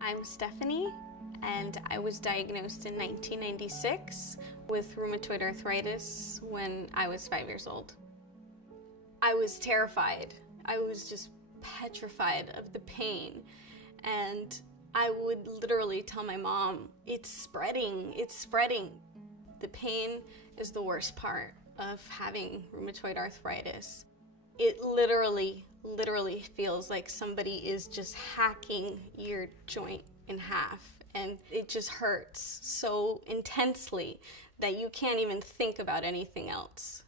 I'm Stephanie, and I was diagnosed in 1996 with rheumatoid arthritis when I was 5 years old. I was terrified. I was just petrified of the pain, and I would literally tell my mom, it's spreading, it's spreading. The pain is the worst part of having rheumatoid arthritis. It literally feels like somebody is just hacking your joint in half, and it just hurts so intensely that you can't even think about anything else.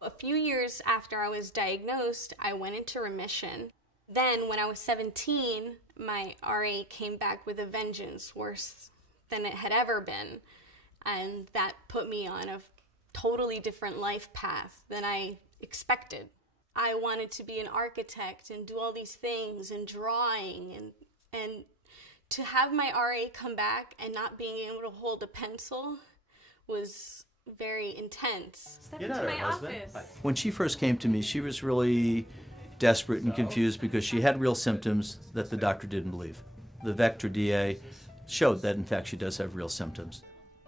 A few years after I was diagnosed, I went into remission. Then when I was 17, my RA came back with a vengeance, worse than it had ever been, and that put me on a totally different life path than I expected. I wanted to be an architect and do all these things and drawing, and to have my RA come back and not being able to hold a pencil was very intense. Step into my office. When she first came to me, she was really desperate and confused because she had real symptoms that the doctor didn't believe. The Vectra DA showed that in fact she does have real symptoms.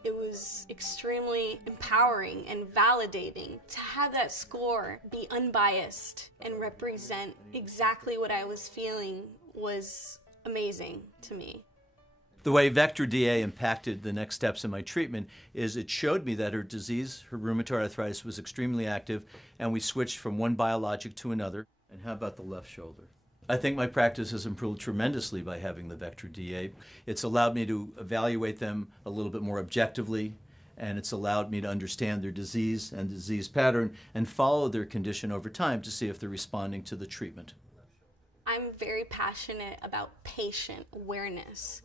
It was extremely empowering and validating to have that score be unbiased and represent exactly what I was feeling was amazing to me. The way Vectra DA impacted the next steps in my treatment is it showed me that her disease, her rheumatoid arthritis, was extremely active, and we switched from one biologic to another. And how about the left shoulder? I think my practice has improved tremendously by having the Vectra DA. It's allowed me to evaluate them a little bit more objectively, and it's allowed me to understand their disease and disease pattern and follow their condition over time to see if they're responding to the treatment. I'm very passionate about patient awareness,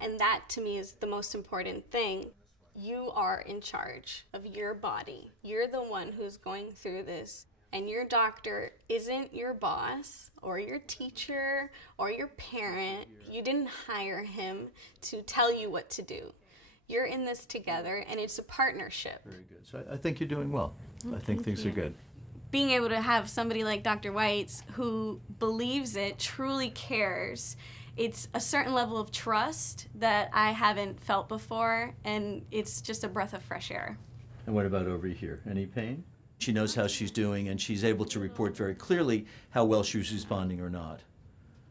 and that to me is the most important thing. You are in charge of your body. You're the one who's going through this. And your doctor isn't your boss or your teacher or your parent. You didn't hire him to tell you what to do. You're in this together, and it's a partnership. Very good. So I think you're doing well. I think things are good. Being able to have somebody like Dr. Weitz who believes it, truly cares, it's a certain level of trust that I haven't felt before, and it's just a breath of fresh air. And what about over here? Any pain? She knows how she's doing, and she's able to report very clearly how well she's responding or not.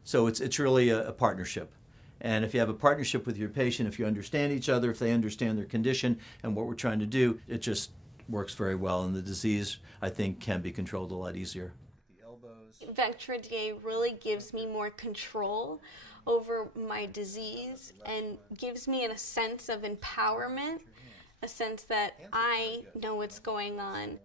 So it's really a partnership. And if you have a partnership with your patient, if you understand each other, if they understand their condition and what we're trying to do, it just works very well, and the disease, I think, can be controlled a lot easier. Vectra DA really gives me more control over my disease and gives me a sense of empowerment, a sense that I know what's going on.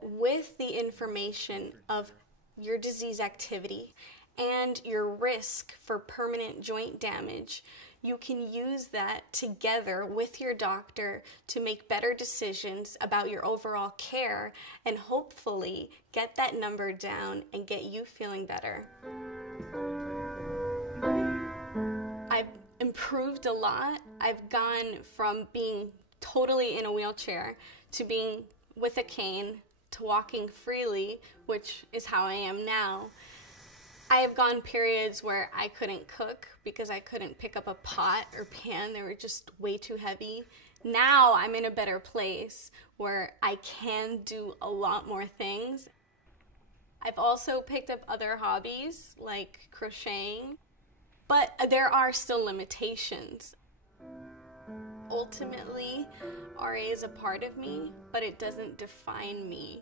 With the information of your disease activity and your risk for permanent joint damage, you can use that together with your doctor to make better decisions about your overall care and hopefully get that number down and get you feeling better. I've improved a lot. I've gone from being totally in a wheelchair to being with a cane to walking freely, which is how I am now. I have gone periods where I couldn't cook because I couldn't pick up a pot or pan. They were just way too heavy. Now I'm in a better place where I can do a lot more things. I've also picked up other hobbies like crocheting, but there are still limitations. Ultimately, RA is a part of me, but it doesn't define me.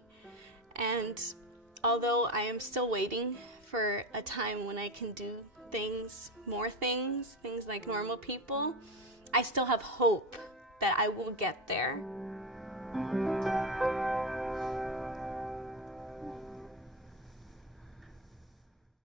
And although I am still waiting for a time when I can do things like normal people, I still have hope that I will get there.